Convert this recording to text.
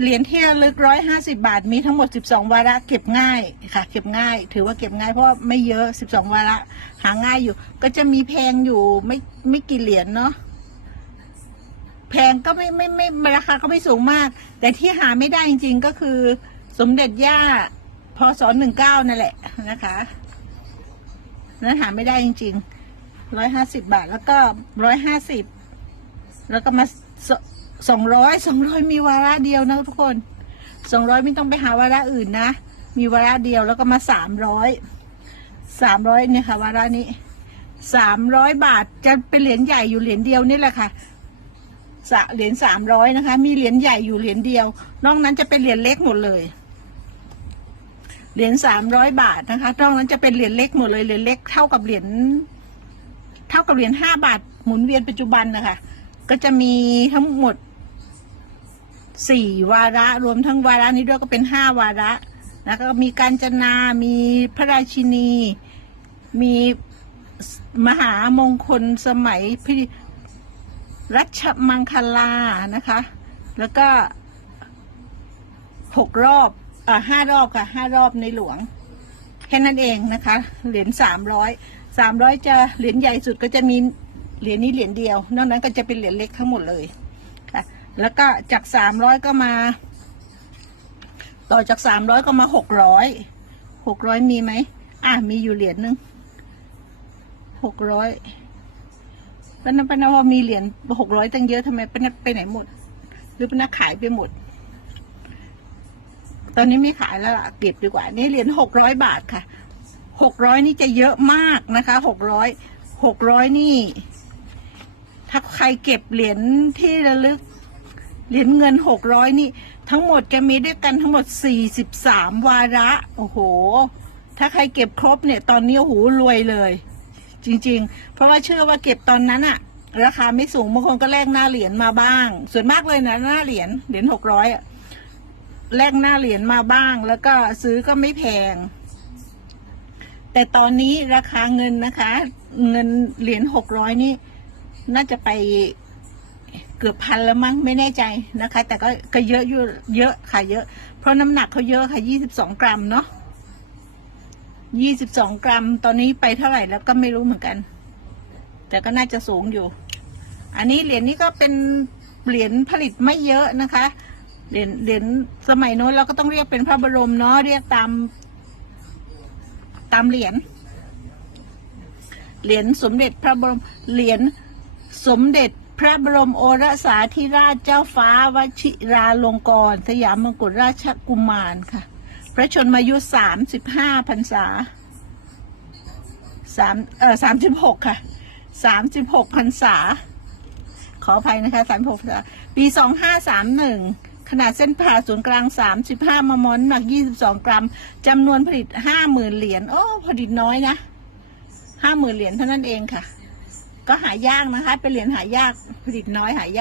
เหรียญที่ระลึกร้อยห้าสิบาท มีทั้งหมดสิบสองวาระเก็บง่ายค่ะ เก็บง่าย ถือว่าเก็บง่ายเพราะไม่เยอะสิบสองวาระหาง่ายอยู่ ก็จะมีแพงอยู่ไม่ไม่กี่เหรียญเนาะแพงก็ไม่ไม่ไม่ไม่ราคาก็ไม่สูงมาก แต่ที่หาไม่ได้จริง ๆ ก็คือสมเด็จย่าพศหนึ่งเก้านั่นแหละนะคะนั้นหาไม่ได้จริงๆร้อยห้าสิบบาทแล้วก็ร้อยห้าสิบแล้วก็มา สองร้อยสองร้อยมีวาระเดียวนะทุกคนสองร้อยไม่ต้องไปหาวาระอื่นนะ มีวาระเดียวแล้วก็มาสามร้อยสามร้อยเนี่ยค่ะวาระนี้สามร้อยบาทจะเป็นเหรียญใหญ่อยู่เหรียญเดียวนี่แหละค่ะสะเหรียญสามร้อยนะคะ มีเหรียญใหญ่อยู่เหรียญเดียว นอกนั้นจะเป็นเหรียญเล็กหมดเลย เหรียญสามร้อยบาทนะคะนอกนั้นจะเป็นเหรียญเล็กหมดเลยเหรียญเล็กเท่ากับเหรียญเท่ากับเหรียญห้าบาทหมุนเวียนปัจจุบันนะคะก็จะมีทั้งหมด สี่วาระรวมทั้งวาระนี้ด้วยก็เป็นห้าวาระแล้วก็มีการจนา มีพระราชินี มีมหามงคลสมัยพิรัชมังคลานะคะ แล้วก็หกรอบอ่าห้ารอบค่ะห้ารอบในหลวง แค่นั้นเองนะคะ เหรียญสามร้อยสามร้อยจะเหรียญใหญ่สุดก็จะมีเหรียญนี้เหรียญเดียวนอกนั้นก็จะเป็นเหรียญเล็กทั้งหมดเลย แล้วก็จากสามร้อยก็มา ต่อจากสามร้อยก็มาหกร้อยหกร้อยมีไหมอะมีอยู่เหรียญหนึ่งหกร้อยป้านัป้านัว่ามีเหรียญหกร้อยตั้งเยอะทำไมป้านัไปไหนหมด หรือป้านัขายไปหมด ตอนนี้ไม่ขายแล้วล่ะเก็บดีกว่า นี่เหรียญหกร้อยบาทค่ะหกร้อยนี่จะเยอะมากนะคะหกร้อยหกร้อยนี่ ถ้าใครเก็บเหรียญที่ระลึก เหรียญเงินหกร้อยนี่ ทั้งหมดจะมีด้วยกันทั้งหมดสี่สิบสามวาระ โอ้โห ถ้าใครเก็บครบเนี่ย ตอนนี้โอ้โหรวยเลย จริง ๆ เพราะว่าเชื่อว่าเก็บตอนนั้นอะราคาไม่สูงบางคนก็แลกหน้าเหรียญมาบ้าง ส่วนมากเลยนะหน้าเหรียญเหรียญหกร้อยอะแลกหน้าเหรียญมาบ้าง แล้วก็ซื้อก็ไม่แพง แต่ตอนนี้ราคาเงินนะคะ เงินเหรียญหกร้อยนี่ น่าจะไป เกือบพันแล้วมั้งไม่แน่ใจนะคะ แต่ก็ก็เยอะอยู่เยอะค่ะเยอะ เพราะน้ำหนักเขาเยอะค่ะยี่สิบสองกรัมเนาะยี่สิบสองกรัม ตอนนี้ไปเท่าไหร่แล้วก็ไม่รู้เหมือนกัน แต่ก็น่าจะสูงอยู่ อันนี้เหรียญนี้ก็เป็นเหรียญผลิตไม่เยอะนะคะ เหรียญเหรียญสมัยโน้นเราก็ต้องเรียกเป็นพระบรมเนาะเรียกตาม ตามเหรียญเหรียญสมเด็จพระบรมเหรียญสมเด็จ พระบรมโอรสาธิราชเจ้าฟ้าวชิราลงกรณ์สยามมงกุฎราชกุมารค่ะ พระชนมายุสามสิบห้าพรรษาสามเอ่อสามสิบหกค่ะสามสิบหกพรรษา ขออภัยนะคะสามหกปีสองห้าสามหนึ่งขนาดเส้นผ่าศูนย์กลางสามมมน้ำหนักยี่สิบสองกรัมจำนวนผลิตห้าหมื่นเหรียญ โอ้ ผลิตน้อยนะห้าหมื่นเหรียญเท่านั้นเองค่ะ ก็หายากนะคะ เป็นเหรียญหายากผลิตน้อยหายาก